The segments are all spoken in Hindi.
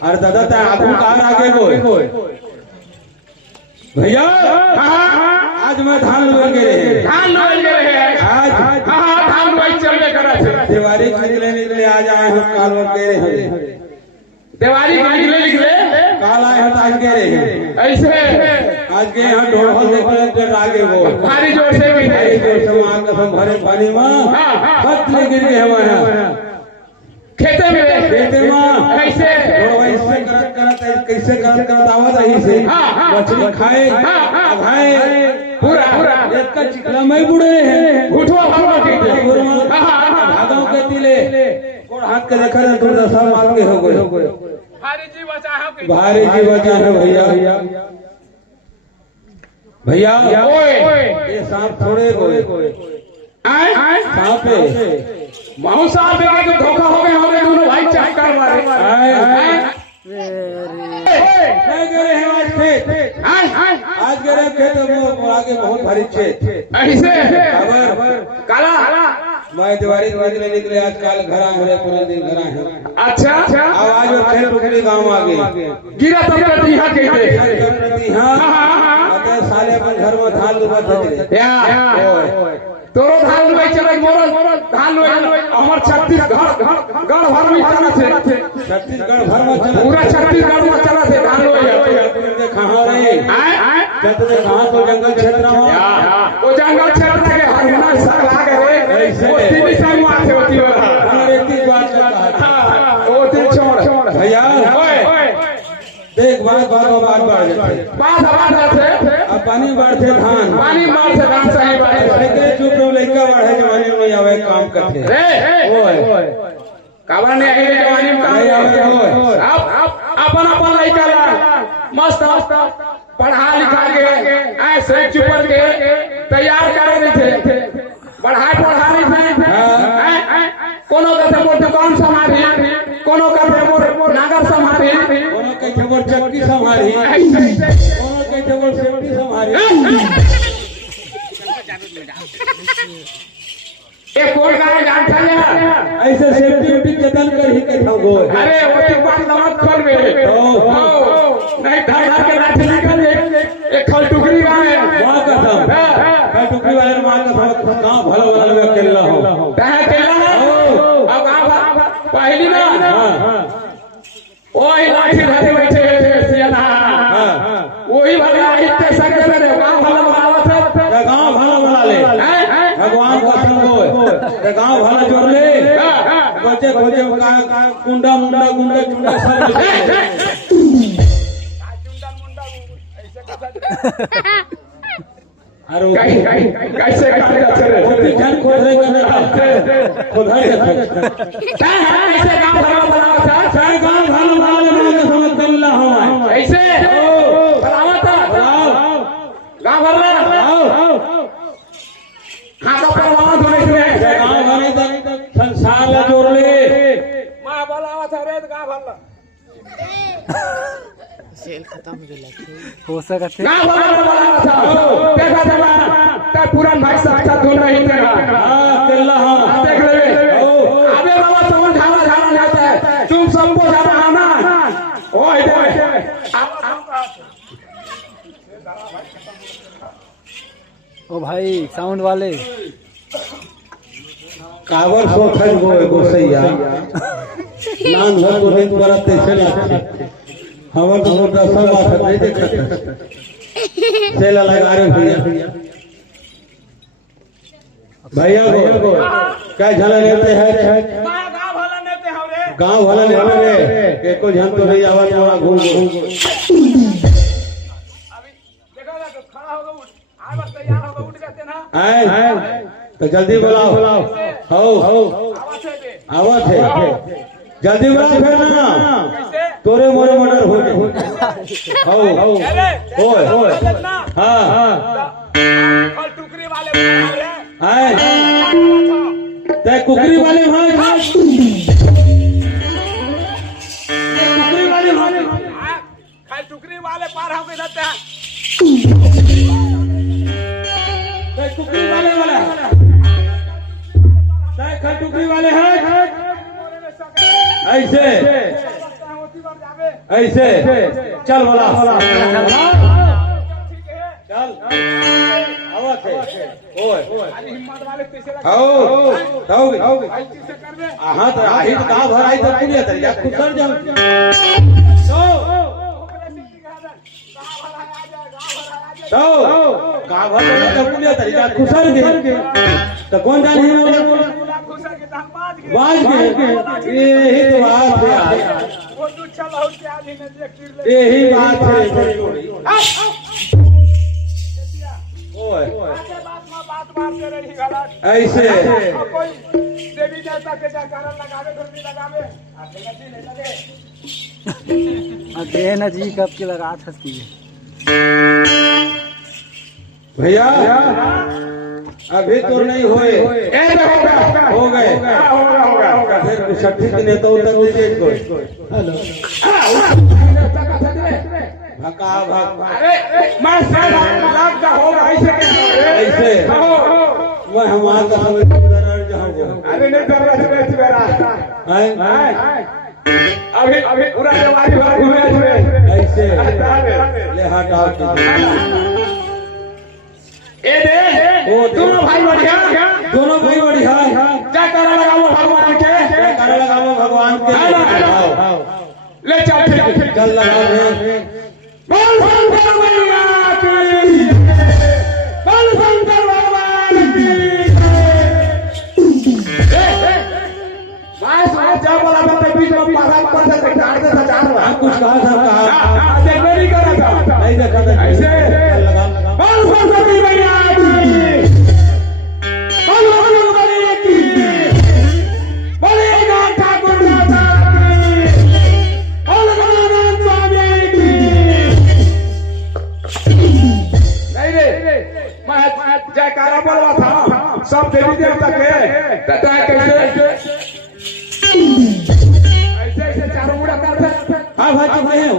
अरे दादा त्या आपण कहाँ आगे बोल भैया आज मैं धान लोन के रहे आज धान वही चलने करा दिवाली निकले आज आए हम काल वक्त के रहे दिवाली निकले काल आए हम आज के रहे ऐसे आज के यहाँ ढोल देखने आगे वो भारी जोर से वहाँ का हम भरे पानी में खत ले गिर गए हमारे खेते में कैसे कैसे करत आवत रही से मछली खाए पूरा एक का चिकला में बुड़े हैं उठवा भागों के तिले गोड़ हाथ के देखा तो दशा मार के हो गए भारी जी बचा है भैया ये सांप थोड़े कोई सांप बहुत साल के धोखा हो गए हमारे दोनों भाई चक्कर मारे आज गए खेत आगे बहुत भारी खेत ऐसे काला मैं दिवाली निकले आज काल घर आए पूरा दिन घर आए अच्छा आवाज और खेल रुकने गाँव आ गए गिरा तब साले अपन घर में धान तोरो धान लुआई चले मोरल धान लुआई हमर छत्तीसगढ़ गढ़ भर में चला थे छत्तीसगढ़ भर में चला पूरा छत्तीसगढ़ में चला थे धान लुआई कहां रे जतने कहां तो जंगल क्षेत्र में वो जंगल क्षेत्र के हरना सर लागे रे वो तीन साल माथे होती वाला और एक ही बात कहा वो तीन छोड़ भैया देख बात बढ़ जाते बात से अब पानी बढ़ते धान सही बात है चुप रहो लड़का बढ़े जवानी में आवे काम करते रे ओए काबा ने आगे जवानी में काम आवे अब अपन लड़का ला मस्त पढ़ा लिखा के ऐसे चुपर के तैयार कर रहे थे पढ़ा नहीं थे कोनो कहते मोर दुकान संभाली कोनो कहते मोर नागर संभाली कोनो कहते मोर चक्की संभाली कोनो कहते मोर सेफ्टी संभाली एक कोई गाय जानता है ऐसे सेफ्टी जतन कर ही कहता गो अरे वो तो बात मत कर बे नहीं धर के लाठी निकल एक खल टुकड़ी गाय मां कसम खल टुकड़ी वाले मां कसम गांव भलो वाले में केला हो केला अब गांव पहली ना वही लाठी धरे बैठे सियाना वही भला इतने सकते रे गांव भला बनावत है गांव भला बना ले भगवान कसम गो गांव भला जोड़ ले बच्चे खोजे कुंडा मुंडा गुंडा चुंडा सब अरे कैसे जन खोदे खोदाई ऐसे गांव भला बनावत है चाहे गांव भला बना ले समझ कल्ला हो ऐसे बनावत गांव भला हाँ का परवान होने से गांव भले तक संसार ला जोड़ ले मां बोलावा था रे का भल्ला सेल खत्म हो गेला हो सकत है ना बोलावा था देखा था ता पुरान भाई साहब साथ धुन रही थे हां केला हां देख ले अबे बाबा तुम ढाला ढाला जाता है तुम सबको जाना आना ओ इधर ओ भाई साउंड वाले कावर सोखल गोसैया नान घर को नहीं करते चला हवन तो दर्शन बात नहीं देखत चला लगा रे भैया को क्या झला लेते हैं गांव वाला लेते रे एको जन तो नहीं आवा थोड़ा घूम घूम आए तो जल्दी बुलाओ हो आवत है जल्दी बुलाओ फिर ना तोरे मोरे मर्डर हो गए हो ओए हां टुकरी वाले आए ते कुकरी वाले भाई कुकरी वाले भाई खाली टुकरी वाले पार हो गए जाते हैं ते कुकरी वाले वाला ते टुकरी वाले हैं ऐसे ऐसे चल बोला चल आवत है ओए हिम्मत वाले तीसरे आओ गलती से कर दे हां तो आही तो गांव भर आई तो पुलिया तरिया खुसर जाओ तो गांव भर तो पुलिया तरिया खुसर गए तो कौन जाने बाज के यही तो बात है यार वो दूसरा बहुत के आदमी ने देख ली यही बात है ओए बात मारते रही गलत ऐसे कोई देवी देवता के जयकारा लगावे धरती लगावे आगे गति नहीं लगे अरे ना जी कब की लगा हंसती है भैया अभी तो नहीं होए हो गए होगा फिर छठी के नेता उतर दीजिए हेलो भका भक अरे मैं लाख का होगा ऐसे मैं हमारा जाऊंगा अरे नहीं कर रहा अभी पूरा ऐसे ले हटाओ ए दे दोनों भाई बढ़िया जयकारा लगाओ भगवान के जयकारा लगाओ भगवान के ले चल चल लगाओ बोल शंकर मैया की बोल शंकर भगवान की मैं जब बोला था बीच में पासा पर से हाँ कुछ कहा था देखने नहीं कर रहा था नहीं देखा था ऐसे लगा बोल सरस्वती मैया की बोल भगवान की बोलेगा ठाकुर माता की बोल गजानन स्वामी की नहीं रे मैं जयकारा बोलवा था सब देवी देवता के तथा कैसे ऐसे चारों मुड़ा करते हाँ भाई तुम नहीं हो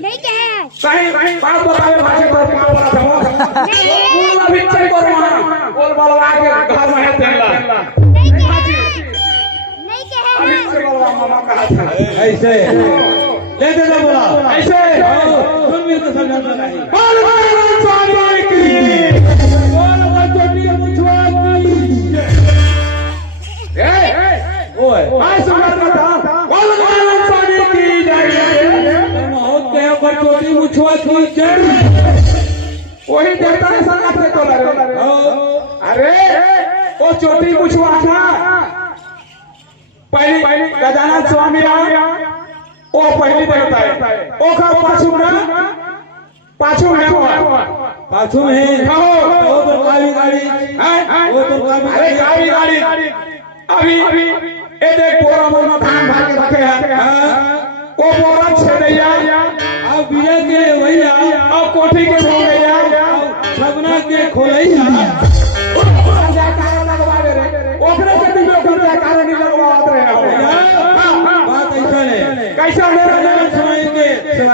नहीं क्या सही बात बतावे भाई को क्या बोला था बोल अभी चल करो बोल बोलवा के घर में है तेला नहीं क्या अभी से बोलवा मामा कहा था ऐसे ले दे बोला ऐसे तुम भी तो समझा नहीं बोल भगवान स्वामी की बोल बचोटी मुछवा की ओए मैं सुना था बोल भगवान स्वामी की जय बहुत कहे पर चोटी मुछवा की जय वही देवता है संगत से तो लगे अरे वो चोटी मुछवा था पहली गजानन स्वामी आया वो पहली देवता है वो का पाछू में पाछू में वो तो काली गाड़ी वो तो अरे काली गाड़ी अभी ये देख बोरा बोरा धान भाग के रखे हैं वो बोरा छेड़ैया अब बिया के भैया और कोठी के हो गया सपना के खोलैया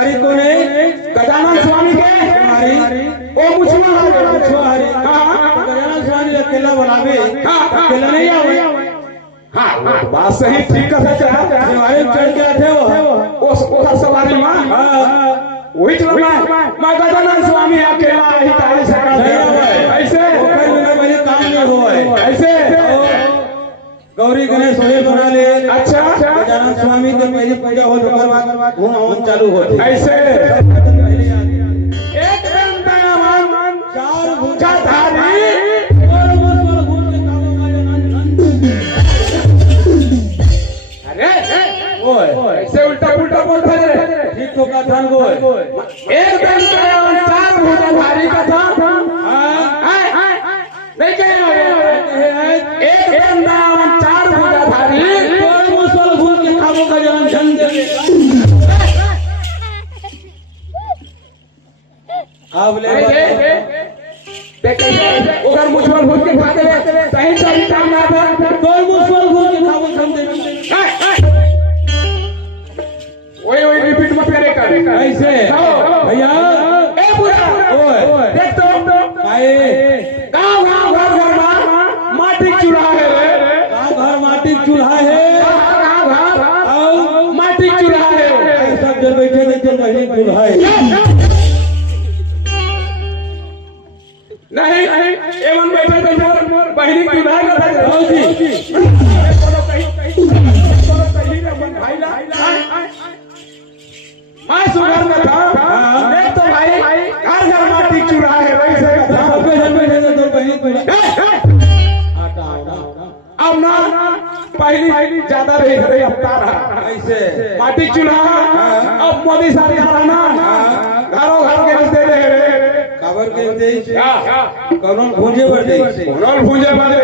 तुम्हारी कौन है? गजानन स्वामी के ओ मुछुआरी। हाँ गजानन स्वामी अकेला बनावे, अकेला नहीं आवे। हाँ बात सही, ठीक है चाचा। तुम्हारे चढ़ के आते हो उस सवारी माँ वही चला मैं गजानन स्वामी अकेला ही तारी सरकार ऐसे मेरे काम नहीं हुआ ऐसे गौरी गणेश होली बना ले। अच्छा गजानन स्वामी के पहली पूजा हो तो घूम हवन चालू होती ऐसे एक दंडमान चार भुजाधारी अरे ऐसे उल्टा उल्टा बोलता है। ठीक तो का धन गो एक दंडमान चार भुजाधारी का था नहीं कहे एक दंडमान चार भुजाधारी मुसल भूल के खाबो का जन्म धन दे। अब ले उधर मुझमें भूल के खाते सही सही काम ना था कोई मुसल भूल के खाबो धन दे। वही रिपीट मत करे कर ऐसे भैया ए पूरा देख तो गाँव घर माटी चूल्हा है घर माटी चूल्हा है माटी चूल्हा है सब जब बैठे रहते वही चूल्हा है। नहीं एवं बैठे थे मोर बहनी चूल्हा का था मैं सुगर में था देख तो भाई घर घर माटी चूल्हा है वैसे सबके घर में रहते तो वही चूल्हा। अब ना पहली ज्यादा रही अवतार रहा ऐसे माटी चूल्हा अब मोदी सरकार ना घरों घर के रस्ते रहे काबर के दे कौन भूंजे बर दे रोल भूंजे बने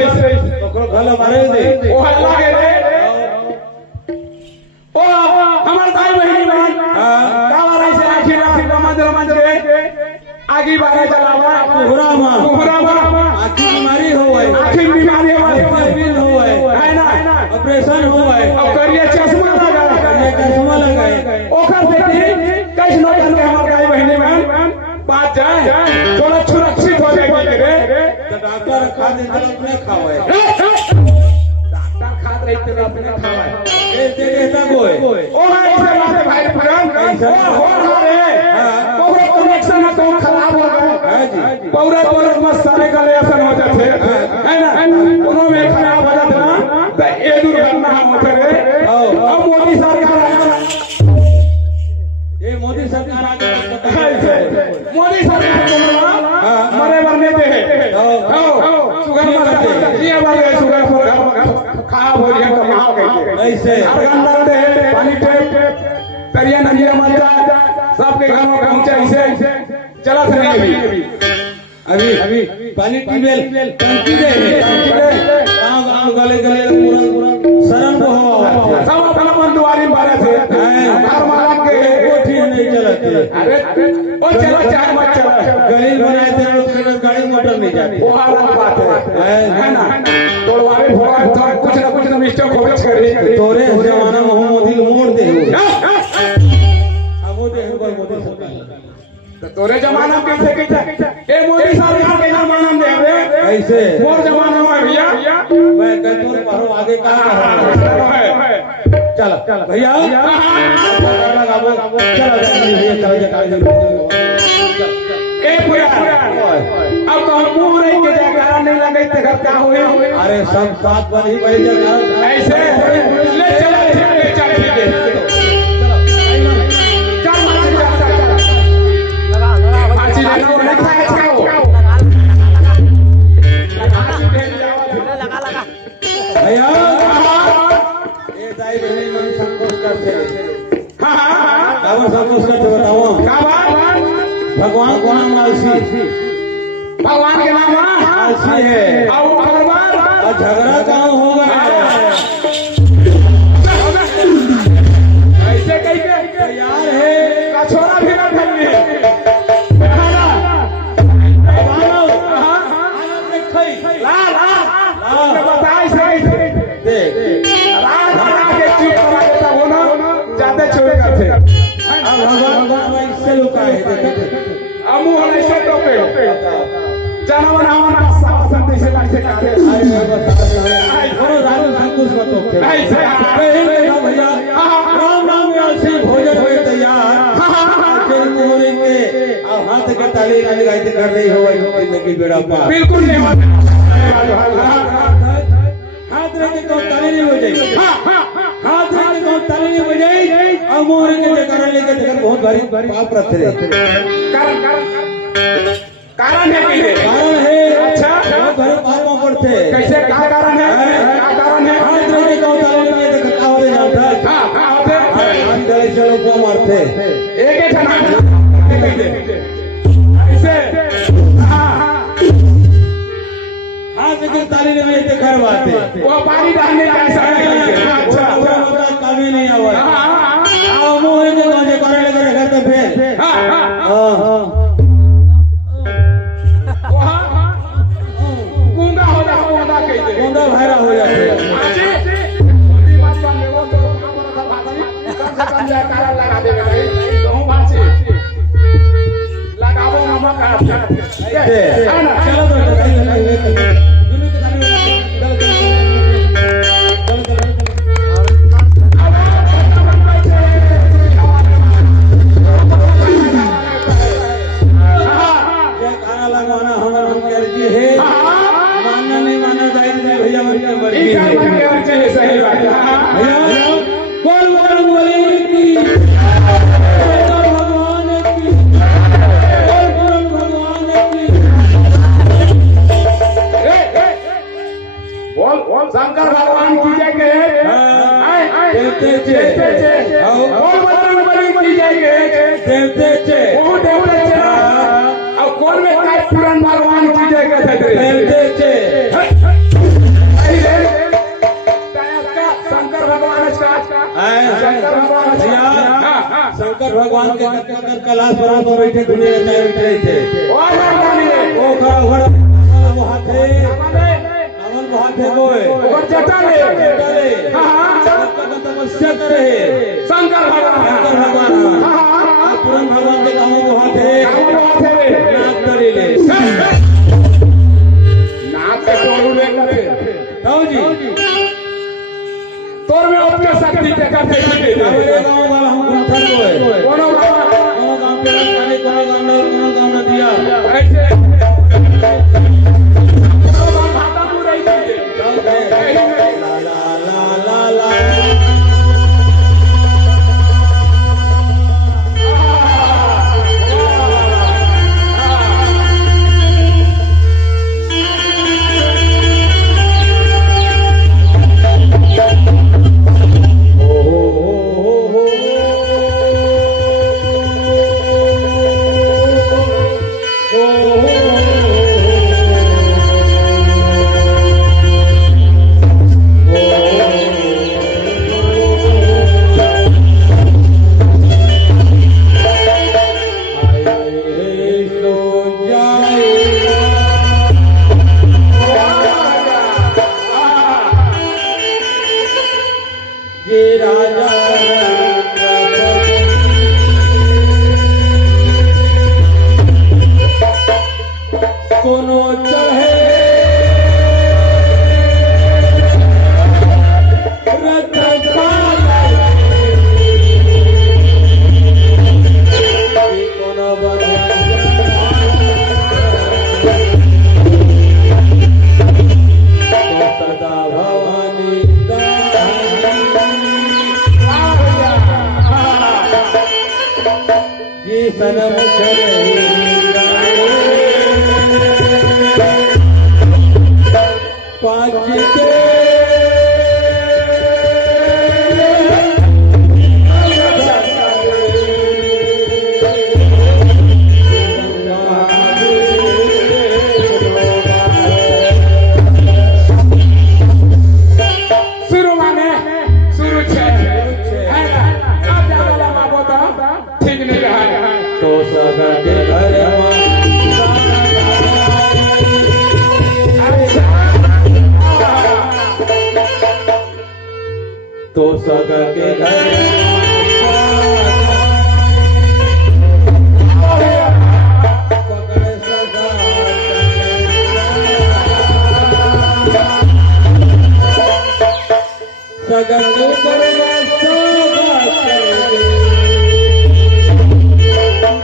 ओकरो घर मारे दे ओ हल्ला के रे ओ हमार दाई बहिनी बहन कावा रही से आखिर रमज के आगे बारे चलावा कोहरा मां आखी बीमारी हो है आखिर बीमारी हमारे है ना ऑपरेशन हो है अब करिए चश्मा लगाए ओकर बेटी कैसे न जान के हमार दाई बहिनी बहन बात जाए थोड़ा सुरक्षित हो जाएगी रे तो डॉक्टर खा दे तो अपने खावे डॉक्टर खात रही तो अपने खावा ए दे देता कोई ओ ऐसे बात भाई पुरान हो रे पूरा कनेक्शन है तो खराब हो गया पूरा मस्त सारे का लेसन हो जाते है ना उन्हों में खराब हो जाते ना तो ये दुर्घटना होते रे अब मोदी सरकार ये मोदी सरकार आ गई मोदी सरकार को मरे मरने दे सुगर ये वाले सुगर खराब हो गया कमाओ गए ऐसे गंदा दे पानी टेप तरिया नदिया मजा सबके घरों पहुंचे ऐसे चला से नहीं अभी पानी ट्यूबवेल टंकी दे गांव गले पूरा शरण को हो सब अपना मन दुआरी मारे थे हर माला के कोठी नहीं चलते अरे ओ चला चार मत चला गली बनाए थे गाड़ी मोटर नहीं जाती वो अलग बात है ना तोड़वावे भोगा तो कुछ ना मिस्टेक हो गई तोरे जमाना में मोदी मोड़ दे अब वो दे मोदी सरकार तो तोरे जमाना में कैसे ए मोदी सरकार के जमाना में रे ऐसे मोर जमाना में भैया मैं कहता हूं पढ़ो आगे का चल भैया ए भैया अब तो हम मुंह रही के जगह नहीं लगे थे घर क्या हुए अरे सब साथ पर ही बड़ी जगह ऐसे ले चले चल ठीक है भैया ये दाई बहनी मन संकोच करते संकोच करते बताओ भगवान का नाम आलसी भगवान के नाम आलसी है और झगड़ा कहाँ होगा ऐसे कैसे यार है कछोरा भी ना ढलने बताए सही देख रात बना के चुप करा देता वो ना जाते छोड़ेगा थे भगवान जानवर हमारा सासन से लाके काटे करो दारू संतोष मत हो ऐसे भैया राम नाम से भोजन हो तैयार फिर कोरे के हाथ के ताली लगाई कर रही हो जिंदगी बेड़ा पार बिल्कुल नहीं हाथ रख के ताली नहीं हो जाएगी हाथ रख के ताली नहीं हो जाएगी और मोहरे के कारण लेके देखकर बहुत भारी पाप रखते कारण है कि कारण है अच्छा बहुत भारी पाप पड़ते कैसे क्या कारण है क्या कारण है हाथ रख के ताली नहीं देखकर का हो जाता हां होते हम गले चलो को मारते एक एक जना ऐसे हाथ रख के ताली नहीं देखकर बाते वो पानी डालने का ऐसा अच्छा काम ही नहीं आवा आओ मोहरे के गाने करे लगे करते फिर हां हां गूंगा हो जा गूंगा कहते गोंदा भाईरा हो जाते आजी मोदी बात का मेवा तो हमारा था भाजी कम से कम जा काला लगा देगा भाई तो हम भाजी लगावो नमक का चलो तो शंकर भगवान की जय और कौन में पूरन भगवान की जय शंकर भगवान शंकर भगवान के कैलाश पर्वत पर बैठे दुनिया बैठे थे वो खड़ा हाथे कोई तपस्या करे शंकर भगवान पूरन भगवान के कामों को हाथे नाथ करे ले नाथ के तोड़ू ले करे ताऊ जी तोर में अपने शक्ति देखा थे हमारे गांव वाला हम गुंथर को है कोनो गांव पे खाने कोनो गांव न दिया ऐसे सनम पाँच के शुरू माने शुरू छे है ना अब ज्यादा लंबा बोता ठीक नहीं रहा तो सगा के घर तो सगा के घर पकड़ सगन करेगा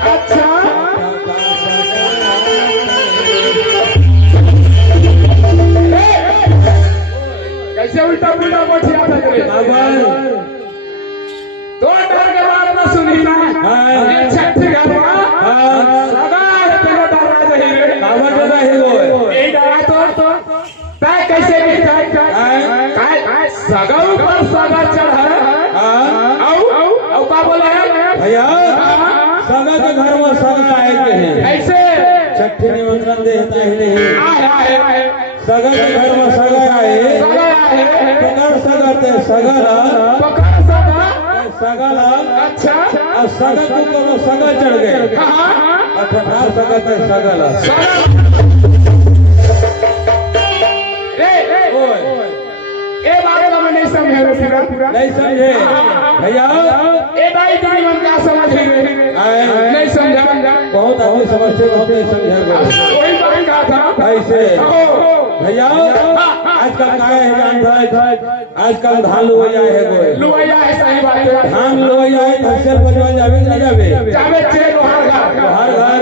अच्छा कैसे उल्टा पुल्टा बोझिया था तो डर के बात ना सुनी ना ये छठी घरवा सगार तेरे डरा रही रे काबर डरा ही वो ए डरा तो तय कैसे की काय सगाऊ पर सगा चढ़ा औ का बोले भैया सगा के घर में सगा आए के हैं ऐसे छठी निमंत्रण देता ही नहीं आए सगा के घर में सगा आए पकड़ सगा ते सगा पकड़ सगा सगा अच्छा और सगा को करो सगा चढ़ गए हां अठार सगा ते सगा ए बारे में नहीं समझे पूरा नहीं समझे भैया ए भाई तुम्हें मन क्या समझ नहीं समझा बहुत आदमी समझते बहुत नहीं समझे कोई बात कहा था ऐसे भैया आजकल क्या है जानता है आजकल धान लुवैया है गोए लुवैया है सही बात है धान लुवैया है फसल बजवा जावे नहीं जावे जावे चले लोहार घर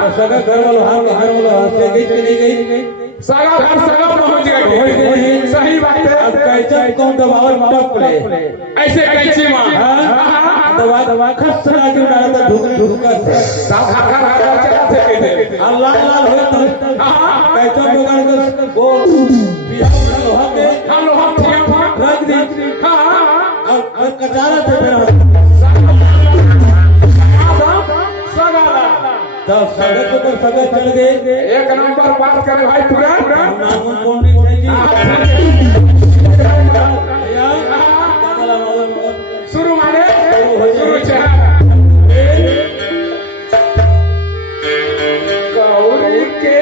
तो सगा घर वालों हर से गई कि नहीं गई सगा घर सगा पहुंच गए सही बात है अब कैसे कौन दबाव टप ले ऐसे कैसे मां दवा खस लगा के डाला तो ढुक अल्लाह लाल हो तो कैसे दुकान को वो लोहा के हम लोग रख दी और कचारा थे फिर तब सगा के ऊपर सगा चढ़ गए एक नंबर बात करे भाई पूरा नाम कौन नहीं चाहिए शुरू माने शुरू चला गौरी के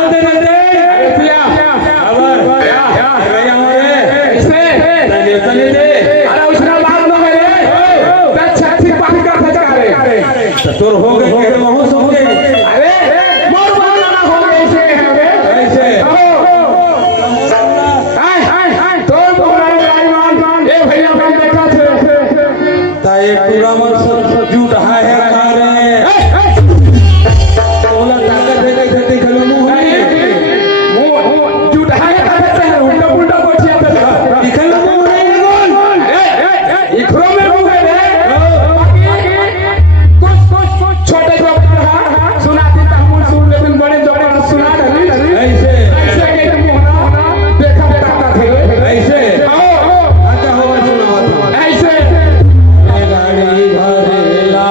चलते रहते खबर भैया हमारे ऐसे चलिए दे अरे उसका बात न करे छत्ती पानी का खचा रे तोर हो गए के वहां सो गए अरे मोर बाला हो गए ऐसे है ऐसे हाय तो बोला लाइमान ए भैया मैं देखा थे ता एक पूरा मर झूठ है कारे बोला ताकत है कैसे दिखलो मुंह मुंह झूठ है कहते हैं उल्टा उल्टा कोठिया पे दिखलो मुंह नहीं बोल इखरो में मुंह है कुछ छोटे जो सुनाती था हम सुन लेकिन बड़े जो सुना नहीं ऐसे ऐसे के मुंह देखा देखा थे ऐसे अच्छा होगा सुनावा था ऐसे गाड़ी भरेला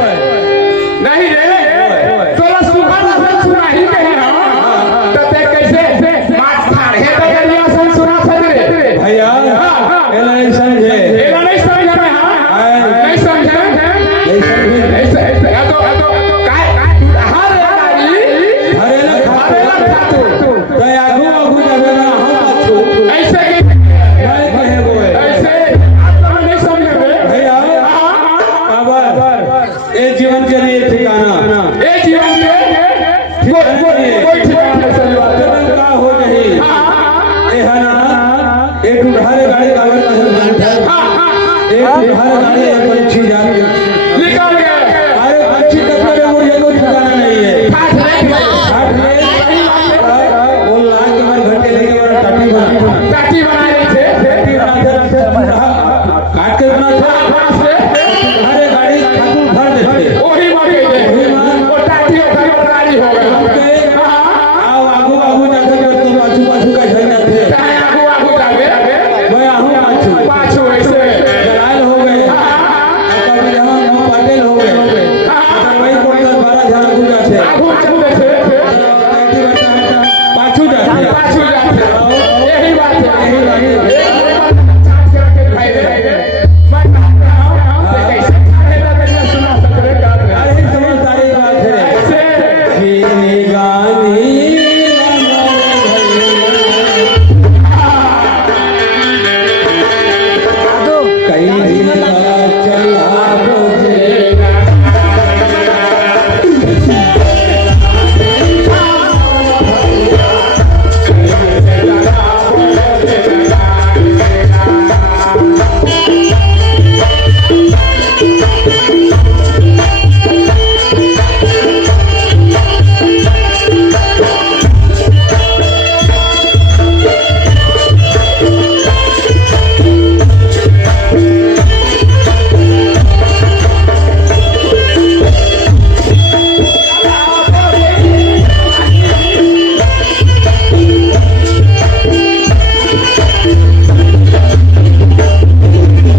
नहीं रे तोरा सुना सुना ही कहे हम तो ते कैसे मार फाड़े तो करिया सुना रे भैया एला नहीं समझे एला नहीं समझ में हां नहीं समझे नहीं समझे ऐसे ऐसे तो काय हर गाड़ी भरेला हरेला खातू तो आगू आगू जावे ना हम पाछू ऐसे नहीं कहे गोए ऐसे आप तो नहीं समझ में भैया खबर ए जीवन के लिए ठिकाना ए जीवन के कोई ठिकाना नहीं सही बात है का हो नहीं ए हना एक उधारे गाड़ी का वाला एक उधारे गाड़ी एक पंछी जाती निकल गए अरे पंछी तक में वो ये कोई ठिकाना नहीं है खाट नहीं बोल लाख के बार घंटे लेके बार टाटी बना टाटी बनाई थे टाटी बनाते काट के बना था अरे गाड़ी खातू भर देते वही मर गए वो टाटी गाड़ी हो गए आओ आगू आगू जाके तुम पाछू पाछू का झड़ जाते आगू आगू जावे मैं आहू पाछू पाछू ऐसे दलाल हो गए कभी जहां हम पाटिल हो गए वही कोई 12 जहां गुजर जाते आगू चलते थे पाछू जाते पाछू जाते यही बात है यही बात है अरे समझदारी बात है जीनी गानी कई दिन चला रोजे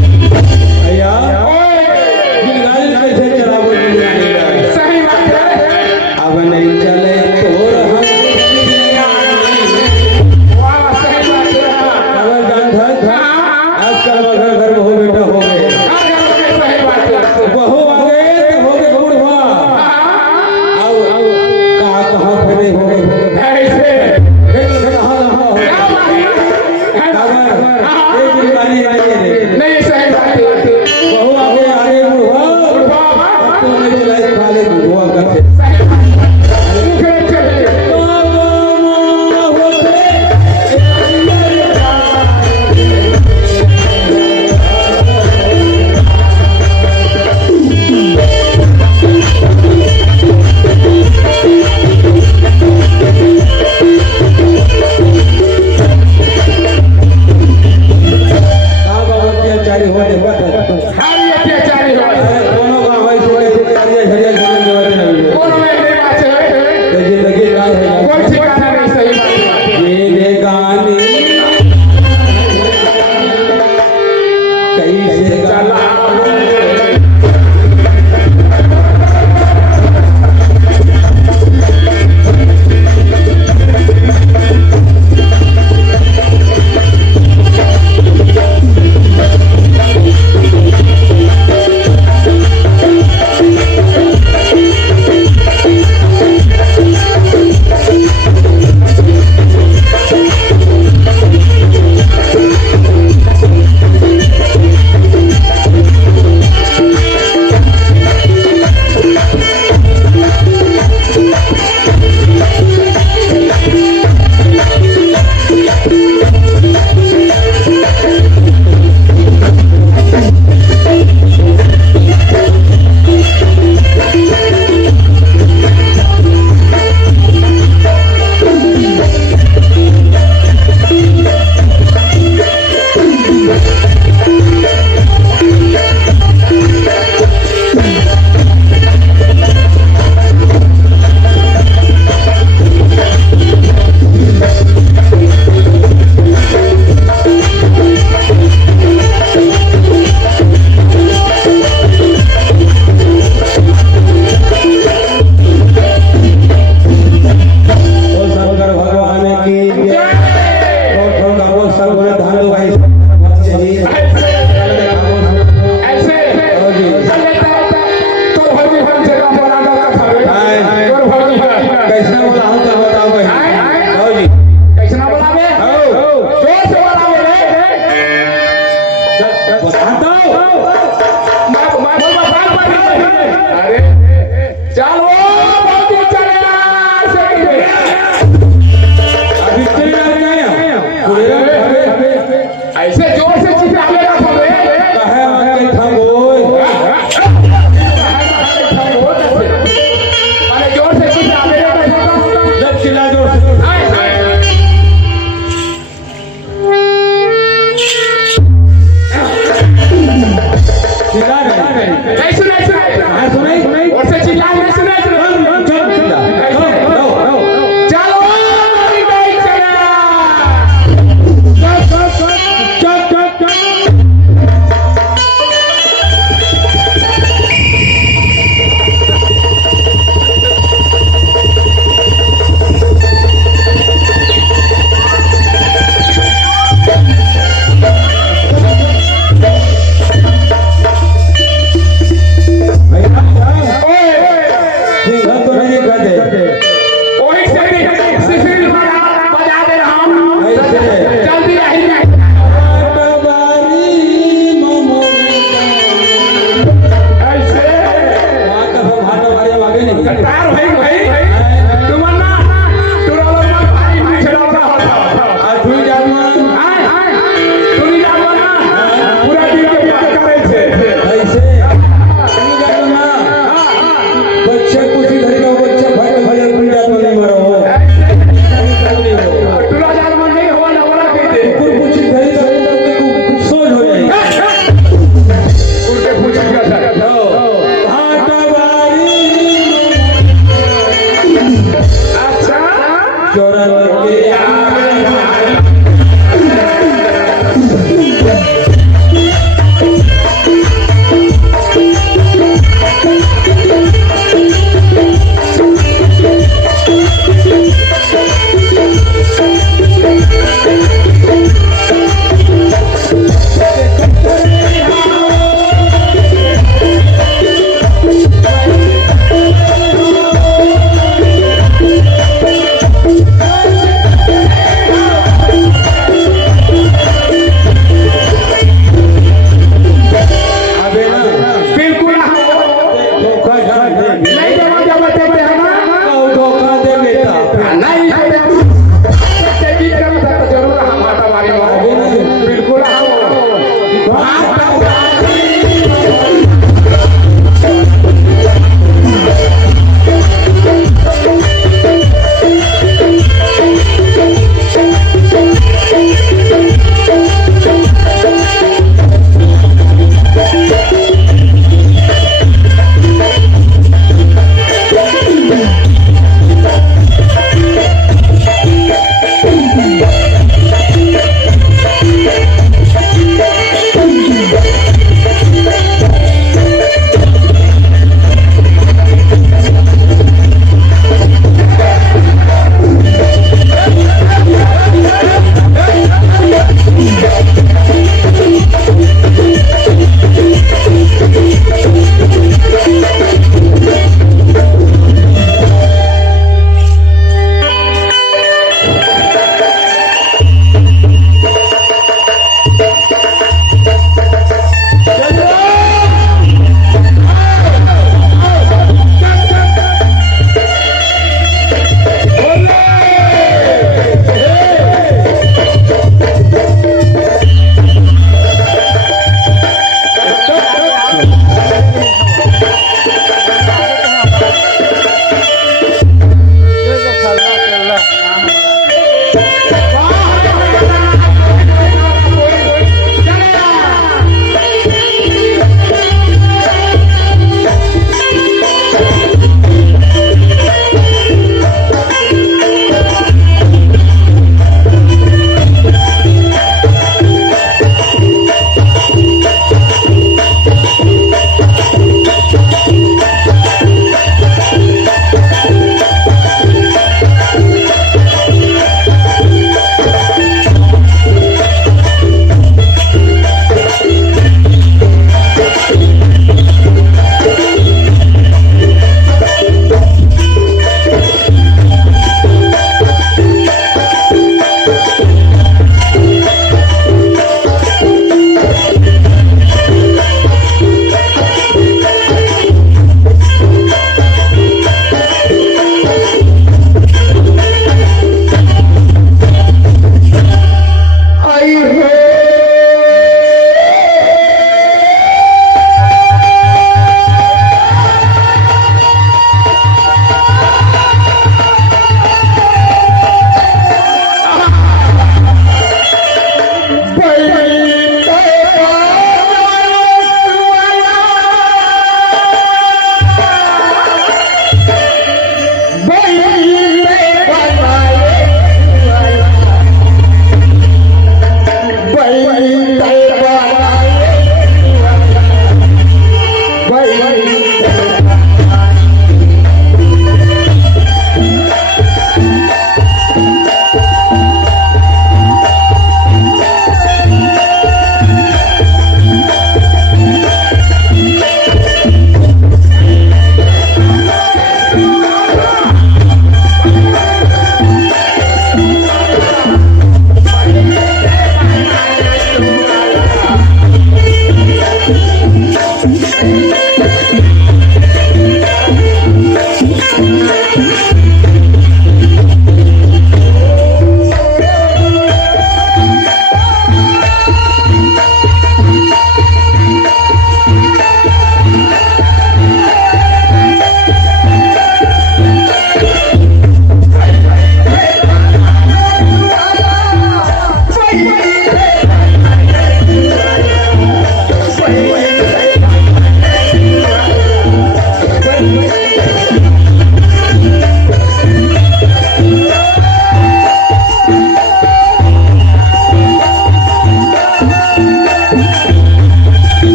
भैया गाड़ी कैसे चलाबो सही बात है अब नहीं चले तोर हम वाह सही बात है अगर जान था आजकल घर घर बहू बेटा हो गए सही बात है बहू आ गए तो हो गए बूढ़वा आओ कहाँ कहाँ फिरे हो गए ऐसे कहाँ कहाँ हो गए अगर एक दिन गाड़ी आई है नहीं सही बात है बहू आगे बूढ़वा अब तो नहीं चलाई खाले बुढ़वा करते सही बात है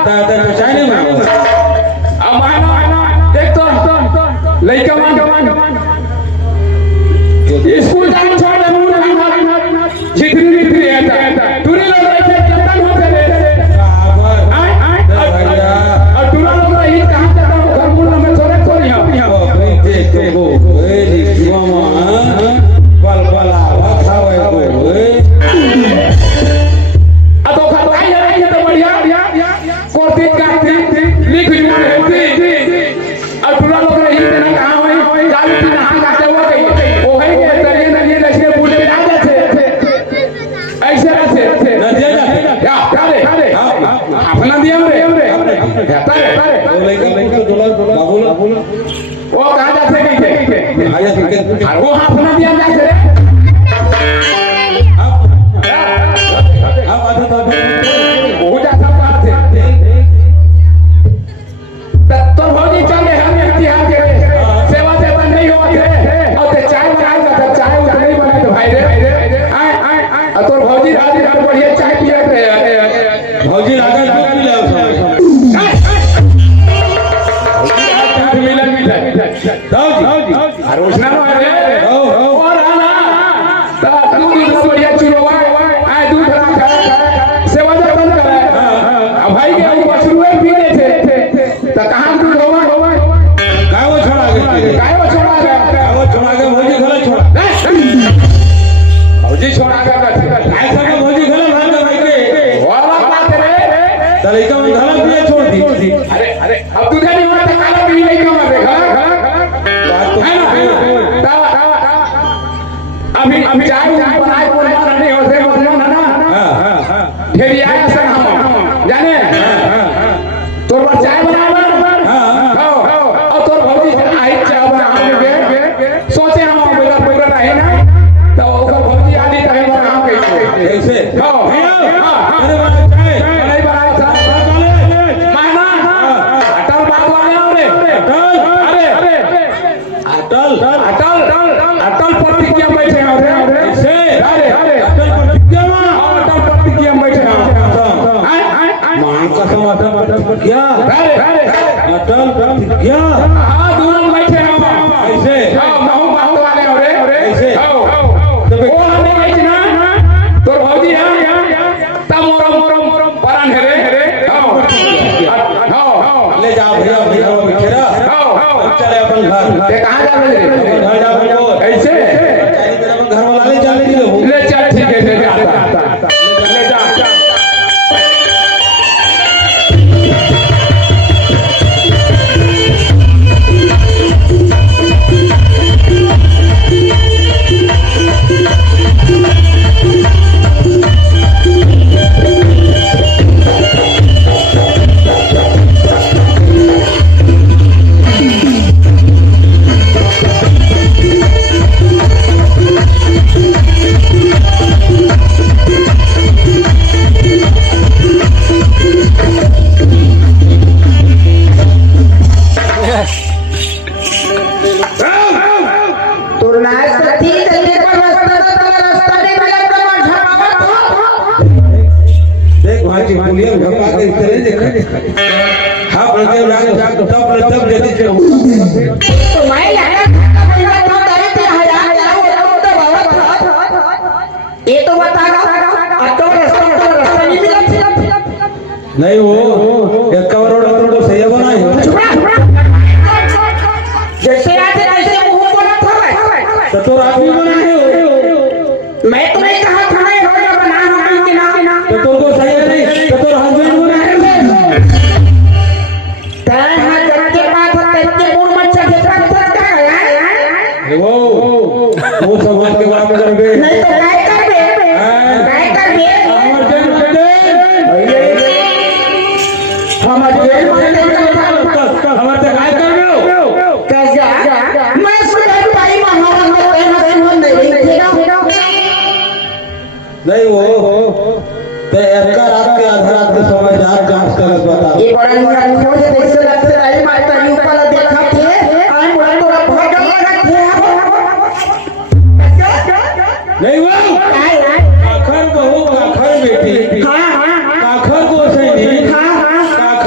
तो चाइने में अब मानो देख तो लड़का मान स्कूल जाने छोड़ दे मुंह जितनी है टूरी लोग रहते कितन होते रे और टूरा लोग रही कहां से घर मुंह में छोड़े छोड़ यहां देख को ए जीवा बल बला खावे को अब तो खतराई है तो बढ़िया कोर्टी काटी लिख जुड़े और टूरा लोग रही ना कहां होई गाली की नहा जाते हो गई ओ है के तरिए नदी लक्ष्मी बूढ़े आ जाते ऐसे ऐसे नदिया जा क्या रे अपना दिया रे तारे लड़का बाबू वो कहां जाते नहीं आया क्रिकेट और वो अपना दिया जाते रे अब आधा तो हो जाता बात है तो होनी चाहिए हम इतिहास के सेवा से बंद नहीं होते और ते चाय बनाएगा तो चाय उतना ही बना तो भाई रे आए तो भौजी राजी रात बढ़िया चाय पिया रे भौजी आगे ढका ले मिलन दाऊजी अरे उसना रे और आना तो दूध बढ़िया चुरवा आए दूध रखा सेवा से बंद कर अब भाई के बछरुए पीने थे तो कहां दूध होवा गाय वो छोड़ा गया गाय वो छोड़ा गया भौजी गलत छोड़ा भौजी छोड़ा गया ऐसा का भौजी गलत भाग भाई के वाला बात रे तरीका में गलत भी छोड़ दी अरे अब दूध नहीं होता काला भी नहीं कमा देगा है ना अभी चाय बनाए बोलना नहीं होते बोलना ना ढेरी आया सर हम जाने तोर पर चाय बनावा और तोर भौजी आई चाय बनावे सोचे हम बेटा बेटा रहे ना तो ओकर भौजी आली तहे बनाव कैसे कैसे अरे बात चाय नहीं बनाया था माना अटल बात वाले अरे अटल प्रतिज्ञा बैठे हैं कैसे अरे अटल प्रतिज्ञा में अटल प्रतिज्ञा बैठे हैं मान कसम अटल प्रतिज्ञा अटल प्रतिज्ञा हां दोनों बैठे हैं कैसे महू बात वाले कैसे वो हमें बैठे ना तो भौजी है तब मोरम परान है रे ले जाओ भैया बिखेरा चले अपन घर ते कहां जा रहे रे घर जा भैया ऐसे घर वाला ले चले ले चल ठीक है ले जा देख भाई की पुलिया भपा के इस तरह देखा हां प्रदेव लाग तब जल्दी से तो मैं लगा तो डायरेक्ट ये तो बतागा ऑटो रास्ता नहीं मिला नहीं वो एक करोड़ तो सही बना है जैसे आज ऐसे मुंह बोला था तो आदमी बना है मैं तो नहीं कहा था मैं रोज बना हूं कि ना तो को सही है नहीं तो हस्बैंड बना है तय हां करके बात होते के मुंह में चढ़े का है वो समाज के बात कर बे नहीं तो काय कर बे हमर जेल में दे हमर जेल में हमर ते काय कर बे कैसा मैं सुधर पाई महाराज में नहीं नहीं वो ते एका रात के आधा रात के समय जांच करत बता ये बड़ा मुझे देखते लगते आई माता यूं वाला देखा थे आई मुझे तो बहुत लगा थे नहीं वो आखर बहु आखर बेटी हां आखर को सही नहीं हां आखर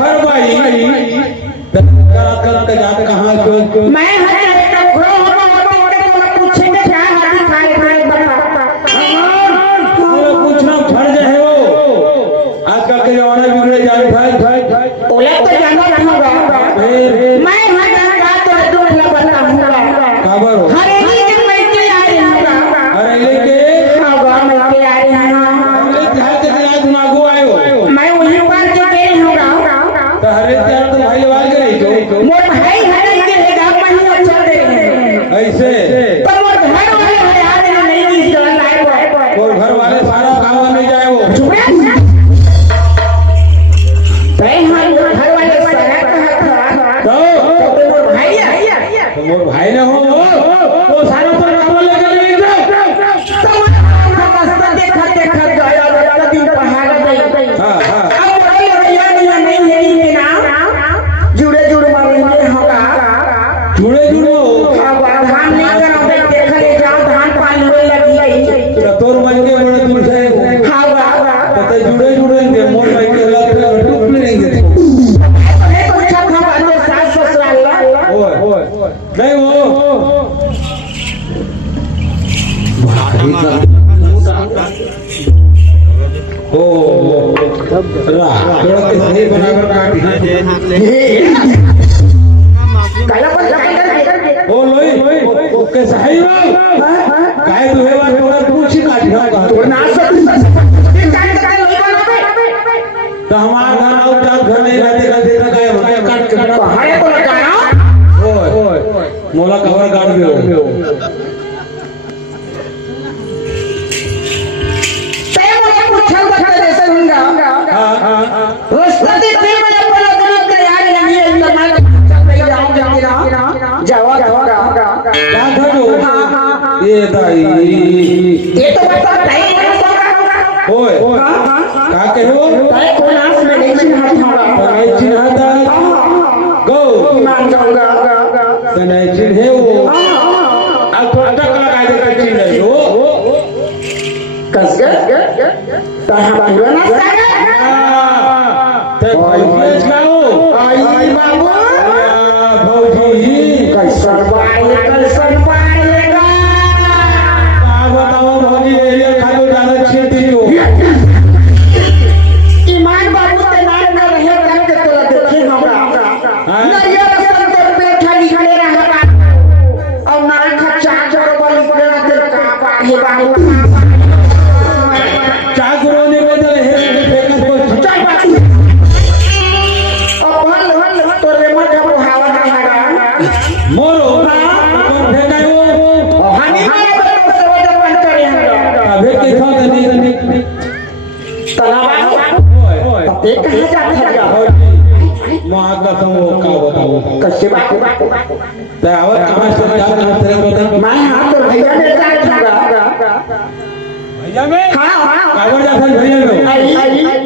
थोड़े जुड़ेंगे मोर भाई के लग टूट लेंगे अरे तो अच्छा खा बातें सास ससुराल ओए नहीं वो ओ थोड़ा सही बनाकर काट काला पर काट ओ लोई ओके सही काय तू हे बार थोड़ा पूछी काट तो ना सकते काय लोई बनावे तो हमार घर और जात घर नहीं रहते तो काय होते काट के पहाड़े को लगाना ओए मोला कवर काट दियो रास्ता देखते मैं अपना गलत कर यार नहीं है इतना जाओ क्या करो ये दाई ये तो बता टाइम ओए क्या कहो टाइम को नास में नहीं चिन्हता नहीं चिन्हता गो मान जाऊंगा तो नहीं चिन्हे वो अब थोड़ा टकरा कायदे का चिन्ह वो कस गए तो हम ना सागा भौजी लाओ आई बाबू भौजी कैसा पाएगा क्या बताओ भौजी ये खालो ज्यादा छेती हो ईमान बाबू के नाम में रहे करके तो देखे हमरा नरिया रसन के बैठा लिखले रहा और ना खर्चा करो बोली पड़ा दे का पाहे बाबू चाकरो ने बदल है फेंकत को चल बाबू अब हल तोरे मत हम हवा ना मोरो और फेंकायो हनी मारे तो सेवा बंद करे हम अबे के था नहीं तनाव ओए ते कहां जाता है मां का तुम का बताओ कैसे बाबू ते आवत कहां से जा कहां तेरे बता मैं हां तो भैया ने जाएगा भैया में हां कावर जा सन भैया में आई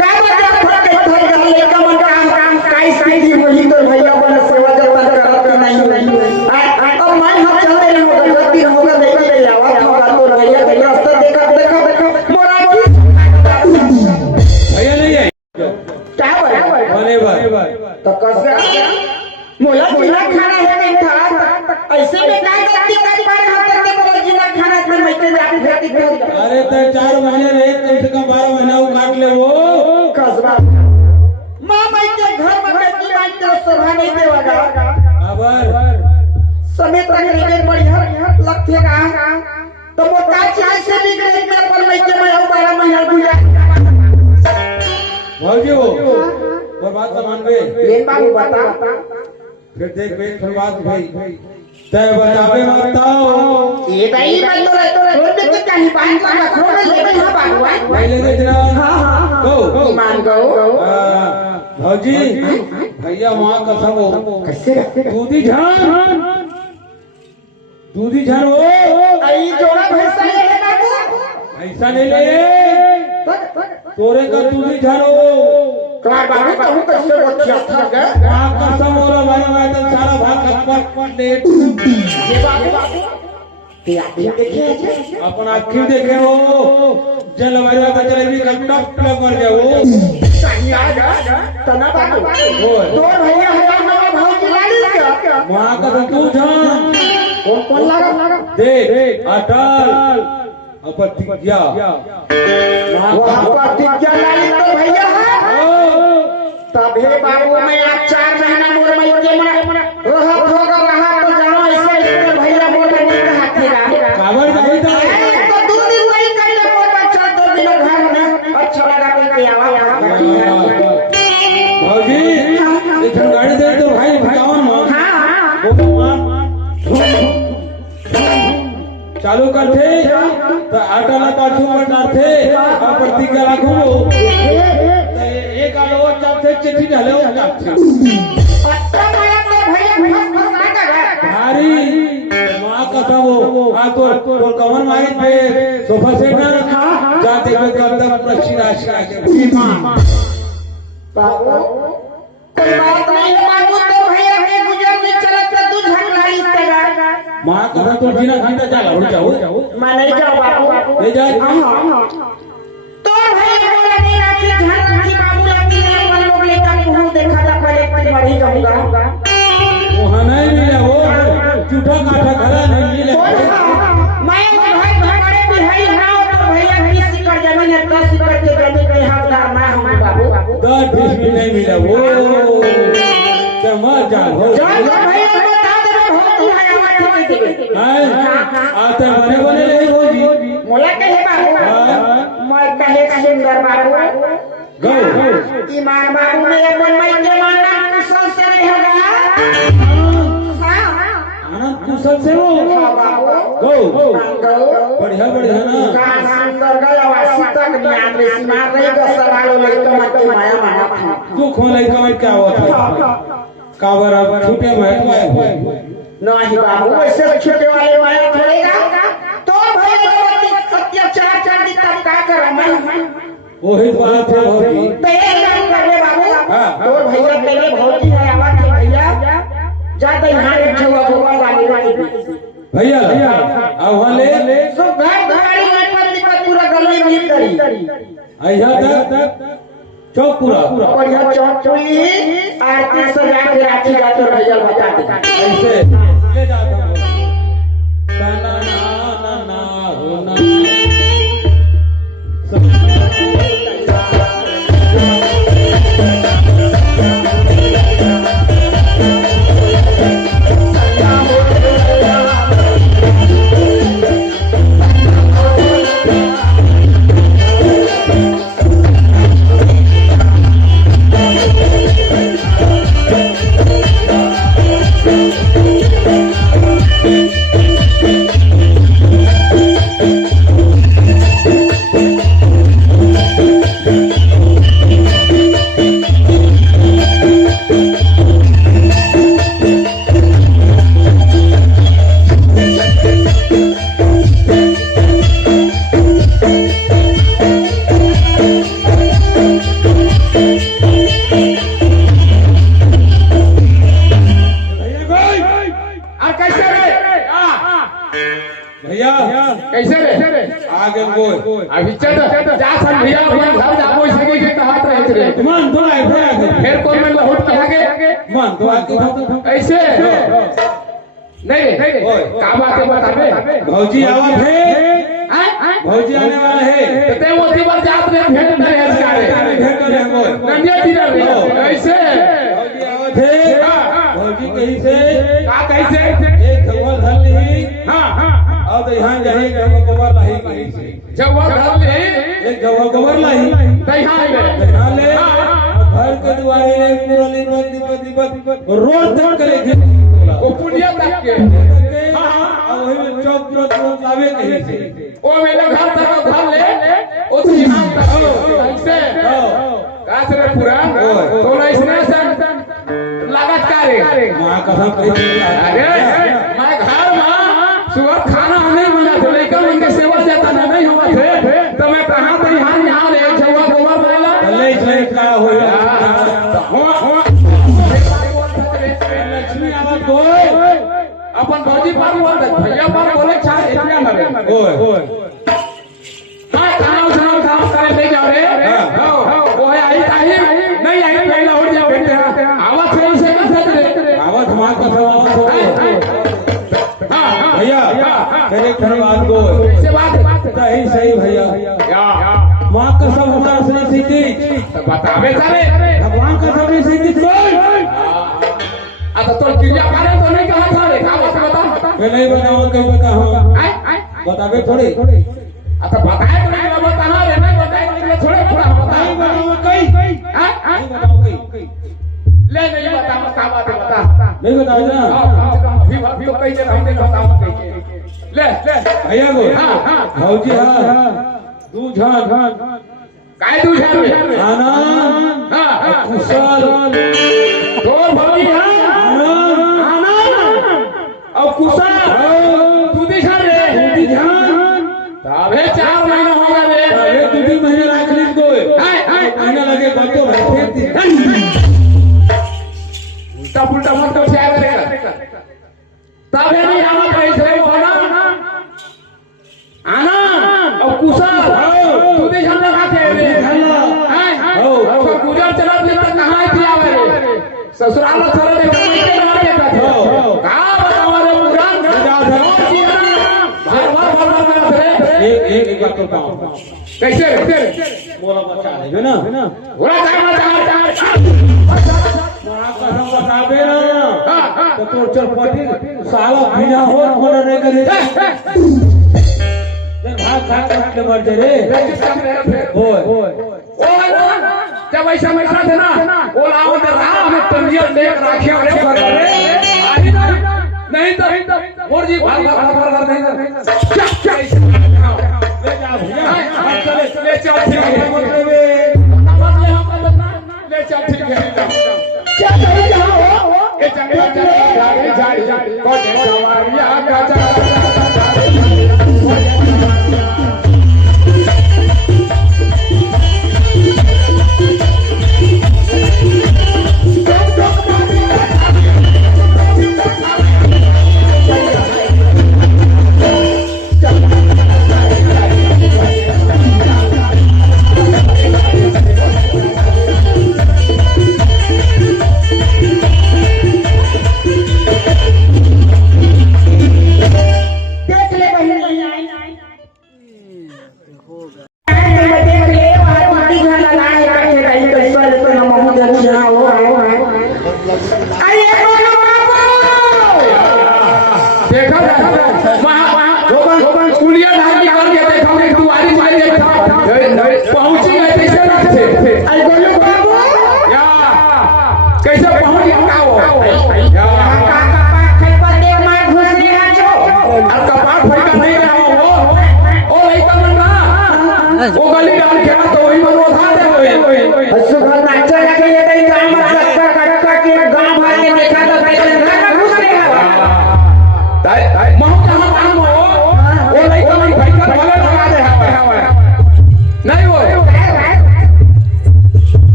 का बता थोड़ा थोड़ा कर ले का मन काम काई सीधी वही तो भैया बन सेवा जब करत नहीं अब मैं हम चल रहे हो गलती होगा देखा ले आवा होगा तो भैया के रास्ता देखा मोरा भैया नहीं है क्या बराबर बने बार तो कैसे मोला जिना खाना है नहीं था ऐसे में क्या गलती कर पा रहा करके मोला जिना खाना में मैं के जाती जाती अरे तो 4 महीने रहे कम से कम 12 महीना वो काट ले वो कसबा मां मैं के घर में बेटी मान के शोभा नहीं देवागा खबर समय तक रहे बढ़िया लगते का तो मोटा चाय से निकले के पर मैं के मैं 12 महीना गुजर भौजी हो और बात तो मान गए लेन बाबू बता फिर देख बेट फिर बात भाई तय बतावे बताओ ये भाई मैं तो रोड पे कहीं बांध लगा छोड़ ले हां बाबू भाई ले जना हां गो मान गो भौजी भैया वहां कसम हो कैसे दूधी झान वो आई जोड़ा भैंसा ये है बाबू ऐसा नहीं ले तोरे का दूधी झान हो कार बाबू कहूं कैसे बच्चा था गे वहां कसम हो रहा भाई तो सारा भाग कट डेट ये बाबू ते आदमी देखिए अपन आखिर देखे हो जलवायु का जलेबी का टप मर गया वो सही आ जा तना बाबू तो भैया है हमारा भाव की गाड़ी क्या वहां का तू जान कौन लगा देख अटल प्रतिज्ञा वहां प्रतिज्ञा लाई तो भैया तब हे बाबू मैं 4 महीना मोर मई के रहा होगा वहां तो जानो ऐसे भैया मोर नहीं कहा तेरा काबर जाई तो 2 दिन वही कर ले मोर बच्चा 2 दिन घर में अच्छा लगा के आवा भौजी इधर गाड़ी दे तो भाई भगावन मां हां वो भगवान चालू करते तो आटा ना काटू पर डालते और प्रतिज्ञा रखो एक आलो चाहते चिट्ठी डाले वो चाहते अच्छा माया तो भैया फंसा कर भारी मां का था वो आ तो कमर मारी पे सोफा सेट ना रखा जाते हुए कदम रक्षी राशि के बाबू कोई बात नहीं है बाबू तो भैया है गुजर में चलत तो तू झगड़ाई तेरा मां का तो जीना खाना चला हो जाओ मैं नहीं जाऊं बाबू ले जा तो तो भाई बोला नहीं राखी घर राखी बाबू राखी ने अपन लोग लेकर मुंह देखा था पहले कि मर ही जाऊंगा वहाँ नहीं मिला वो झूठा काठा घरा नहीं मिला मैं भाई बड़े भी है ना तो भैया 20 एकड़ जमीन है 10 एकड़ के जमीन पे हकदार ना हूं बाबू 10 बीस भी नहीं मिला वो मर जा हो जान भैया बता दे हो भाई हमारे आते बने बोले नहीं होगी मोला कहे बाबू मैं कहे सुंदर बाबू गो ईमान बाबू ने अपन मैं के मानना कुशल से रहेगा आनंद कुशल से हो गो बढ़िया बढ़िया ना सुंदर गया वासी तक ज्ञान में सीमा रहेगा सवालों लेकर मत के माया माया था दुख में लइका में क्या होता काबर अब छूटे में नहीं बाबू ऐसे छूटे वाले माया थोड़ेगा तो भैया अत्याचार कर दी तब का करूं मैं वही बात है होगी तेरे काम कर दे बाबू तो भैया तेरे भौजी है आवाज के भैया जाते यहां एक छुआ भगवान वाली वाली भैया अब वहाँ ले सो घर गाड़ी में पत्नी का पूरा गली में करी यहाँ तक चौक पूरा और यह चौक हुई आरती सजा के राखी जाते भैया बता दे ऐसे ले जाता हूँ ना ना ना ना हो ना कैसे रे आगे बोल अभी चल जा सन भैया अपन घर जाबो सके के कहत रहे रे मन तो आए फिर कौन में लहुट के आगे मन तो आके ऐसे नहीं रे का बात है बताबे भौजी आवत है भौजी आने वाले है ते वो दी बार जात रे भेंट नहीं है सारे भेंट करे बोल नंदिया डीलर रे ऐसे भौजी आवत है भौजी कहीं से का कैसे एक खबर धर ली हां अब तो यहाँ जाही खबर लाही कहीं से जब वो घर ले एक खबर लाही तैहां ले घर के दुआरे एक पुरानी दीपक रोड तक करे वो पुनिया तक के हां वही में चौक तुरंत लावे कहीं से ओ मेरे घर तक घर ले उस इमाम तक ऐसे कास रे पूरा तो इसने से लागत का रे मां कसम कही अरे मैं घर में सुबह खाना नहीं बना थे लेकिन उनके सेवा जाता नहीं हुआ थे तो मैं कहां तो यहां ले जवा गोबर वाला ले चले का होया हो लक्ष्मी आवत कोई अपन भौजी पर बोल भैया पर बोले चाहे इतना न रे ओए हां खाना करे ले जाओ रे वो है आई नहीं आई पहले उठ जाओ बेटे आवाज सही से कर रे आवत मां कसम भैया फिर एक बात को से बात सही सही भैया मां कसम हमारा से सीधी बतावे सारे भगवान कसम भी सीधी कोई आता तो क्रिया करे तो नहीं कहा था रे का बता मैं नहीं बताऊं कहीं बताऊं बतावे थोड़ी आता बताए तो नहीं बता रे नहीं बताए तो थोड़े बता नहीं बताऊं कहीं नहीं बताऊं कहीं ले नहीं बता का बात है बता नहीं बताओ ना भी तो कहीं से हमने बताऊं ले भैया को भौजी हां दूझान काय दूझान आनंद कुशल तो भौजी आनंद अब कुशल तू दिखा रे तबे 4 महीना हो गए रे अरे 2 महीने रख ली को महीना लगे बातों फिर उल्टा पुल्टा मत कर क्या करेगा तबे नहीं आना कैसे हो ना आनंद और कुशल तू दिखा लगा के ससुराल में चले देखो मैं बना देता था कहां बताओ रे मुरान एक बात बताओ कैसे बोला बता देबे ना बोला चार मारा कसम बताबे ना तो तोर चरपटी साला बिना हो कोना नहीं करे भाग भाग के मर रे जब ऐसा मैसा थे ना वो लाओ तो राह में तंजिया देख राखिया रे कर रे नहीं तो और जी भाग भाग नहीं ले जा भैया ले चल ठीक है ले चल ठीक है क्या करी जहां हो ये चंगे झाड़ी कोटे सवारिया का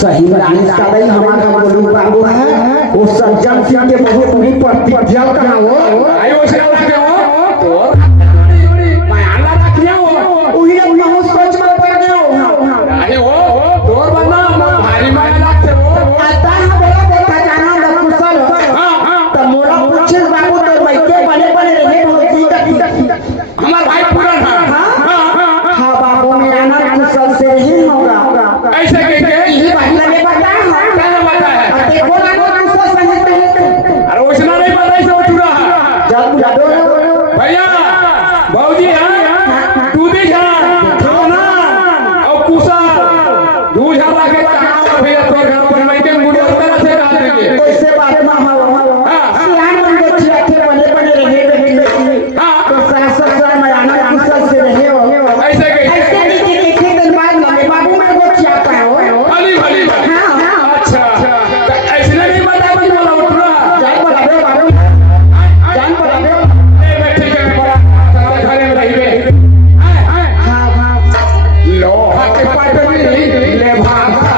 सही रानी सदैव हमारा गोलू बाबू है वो सज्जन सिंह के बहुत ही प्रतिज्ञा कहा वो आई वो से रखे हो तो मैं आला रखिया हो वही लोग बहुत सोच में पड़ गए हो अरे वो तोर बना भारी मार रखते हो आता है बोला देखा जाना लकुसल तो मोरा पूछे बाबू तो बैठे बने बने रहे भौजी का हमारा भाई पूरा था हां बाबू मेरा नाम कुशल से ही होगा ऐसे कहते ये बात लगे पता है क्या पता है देखो ना कुशल संग अरे वैसा नहीं पता ऐसे वो चुरा जब जादो भैया भौजी हां दूधी झाड़ खाना और कुसा दूध झाड़ के कहां भैया तो घर पर मैं के मुंडो तरह से डाल देंगे कैसे बात ना हो सियान मन को छिया के बने बने रहे तो ससुर में आना कुशल से रहे हो ऐसे कहते ऐसे नहीं कि एक दिन बाद लगे बाबू मैं को छिया पाए हो भली भली हां अच्छा ऐसे नहीं बता बस बोला उठरा जान बता दे बाबू जान बता दे मैं ठीक है बड़ा घर में रहिबे हां हां लोहा के पाटनी ले भागा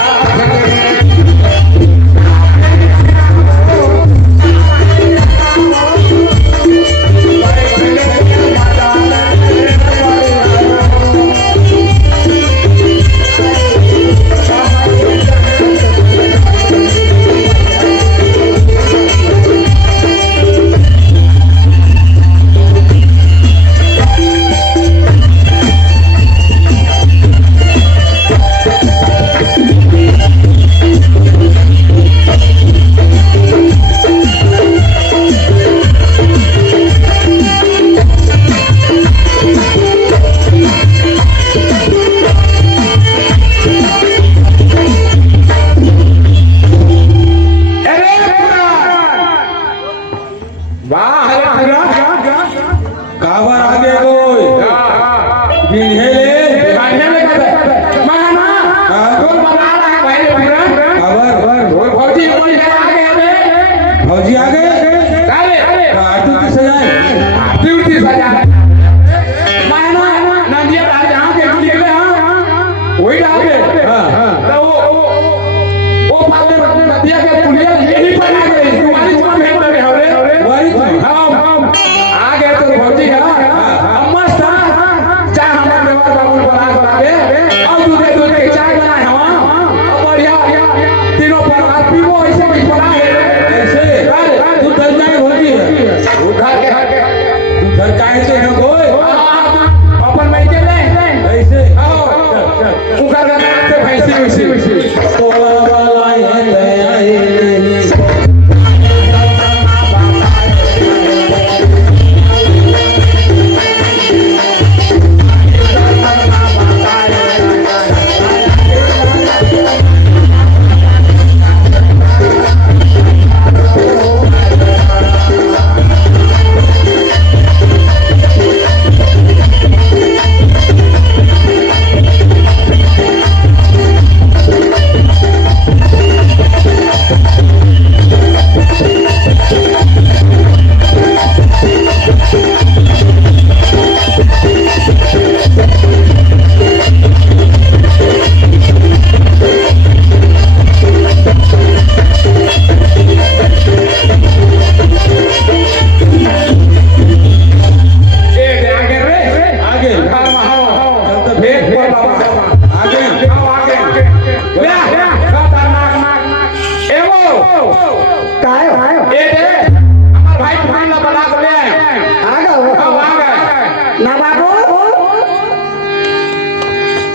वाह हरे कावर आगे कोई बिन्हे ले बांधने में माना तो बना रहा है भाई पूरा कावर और फौजी कोई आगे है फौजी आगे अरे आरती की सजाए ड्यूटी सजा माना नंदिया राजा के निकले हां वही आगे तो वो पाले नदिया के पुलिया यही पर आ गई तुम्हारी कौन है मेरे हरे वही हम आगे तो फौजी है मस्त चाय हमारे व्यवहार बाबू बना के और दूध के चाय बनाए हम बढ़िया तीनों परिवार पीवो ऐसे भी बना है ऐसे तू डर जाए होगी है उठा के तू डर काहे से है कोई अपन मैं के ले ऐसे उकर का से भैंसी वैसी तो वाला है ले आई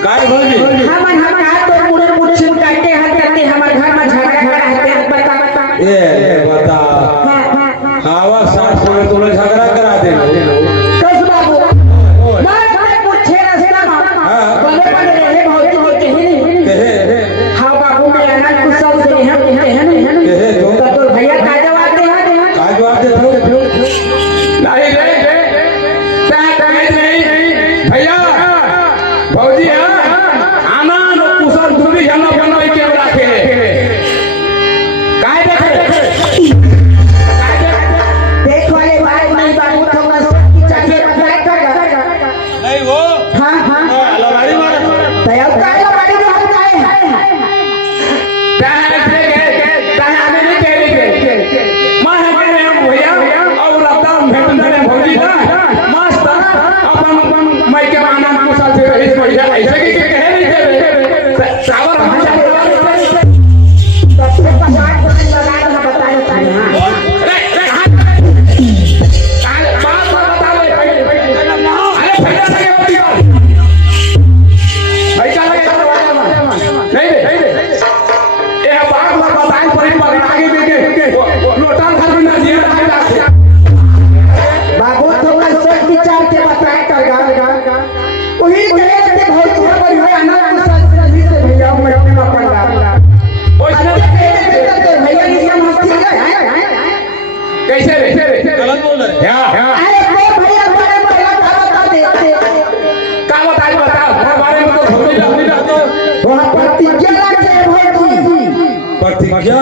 काय भौजी हमन हाथ तो पूरे पूरे काटे हटे हमार घर में झगड़ा रहते बता ये बता हवा साथ में तूने झगड़ा करा दे कस बाबू मैं पूछे रास्ता में बड़े बड़े रहे भौजी होते हैं हां बाबू मेरा नाम कुशल से है तो भैया का जवाब दे का जवाब दे नहीं नहीं भैया भौजी आना सावर हम सबसे पचास रुपए लगा देना बताए हां बात बता ले अरे पहले से ऐसा लगे नहीं दे ये बात बताए पर आगे देखे लोटा घर में ना दिया बाबू थोड़ा सोच विचार के बताए करगा वही भैया के बहुत घर पर है अनाथ संस्कृति से भैया मरने में पड़ा ओइसे भैया नियम हस्ती है कैसे रे गलत बोल रहे हां अरे को भैया बड़े बड़ा का बता दे का बता हमारे में तो थोड़ी लगती वहां प्रतिज्ञा रखे भौजी प्रतिज्ञा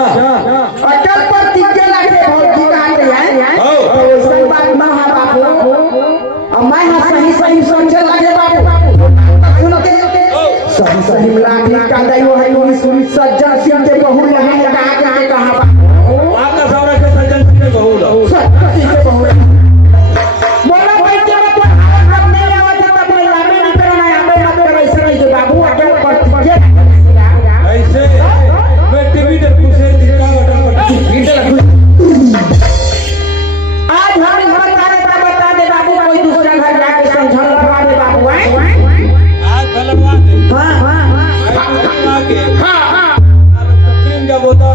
अटल प्रतिज्ञा रखे भौजी कहां है ऐसा बात ना है बाबू और मैं सही सही समझे लगे बाबू सुनो सही सही लाठी का दैव है सुनी सज्जन सिंह के बहु लगे है कहां आपका सारा के सज्जन सिंह के बहू लो सच्ची के बहु बोला भाई के मत हम नहीं आवत तब नहीं लामे नहीं करना हमें मत कर ऐसे नहीं के बाबू अटल प्रतिज्ञा ऐसे मैं टीवी पर कुछ दिखा बटन आज हम बता दे बाबू कोई दूसरा घर जाके समझा लगा दे बाबू आज भलवा दे हां आके हां प्रेम जब होता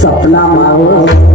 सपना माओ